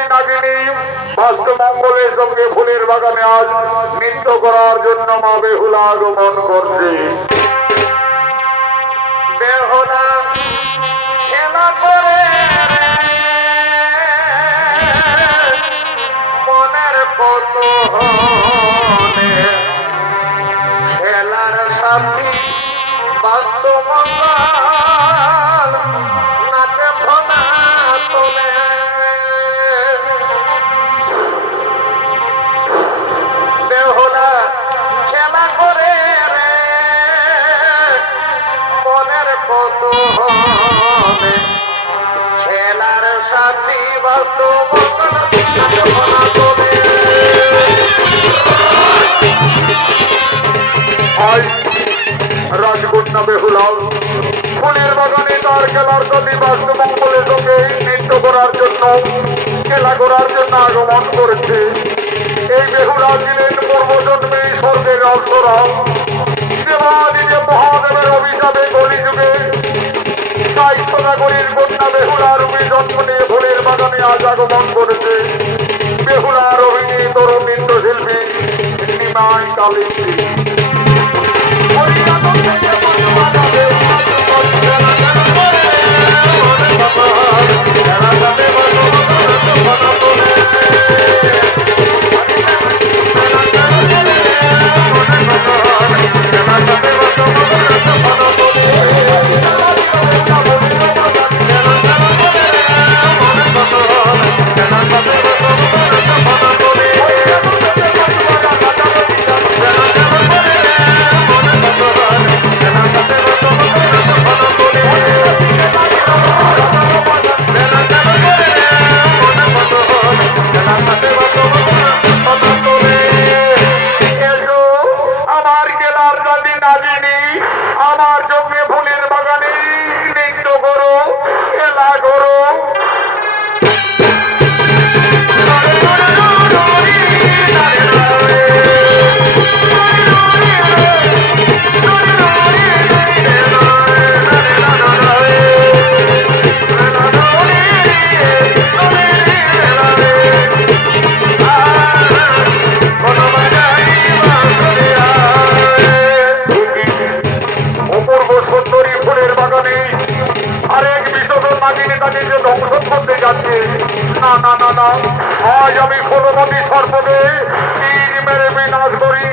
রাজী নাগিনী। বাস্তু মঙ্গলের সঙ্গে ফুলের বাগানে আজ নৃত্য করার জন্য মা বেহুলা আগমন করছে। মনের কত খেলার সাথী বাস্তব রাজকন্যা বেহুলাল ফুলের বাগানে তার খেলার সাথী বাস্তবঙ্গলের সঙ্গে নৃত্য করার জন্য, খেলা করার জন্য আগমন করেছে। এই বেহুলা ছিলেন পূর্বজন্মে স্বর্গের অপসরা দেবাদিদেব মহাদেবের অভিশাপে কলিযুগে সাহিত্য নাগরীর কন্যা বেহুলা রূপে জন্ম নিয়ে আজ আগমন করেছে। বেহুলার অভিনীত রবীন্দ্র শিল্পী নিমাই কালিন্দী। ধ্বংস করতে যাচ্ছে না না না না। আজ আমি ফলমতি সর্বদে তীর মেরে বিনাশ করি।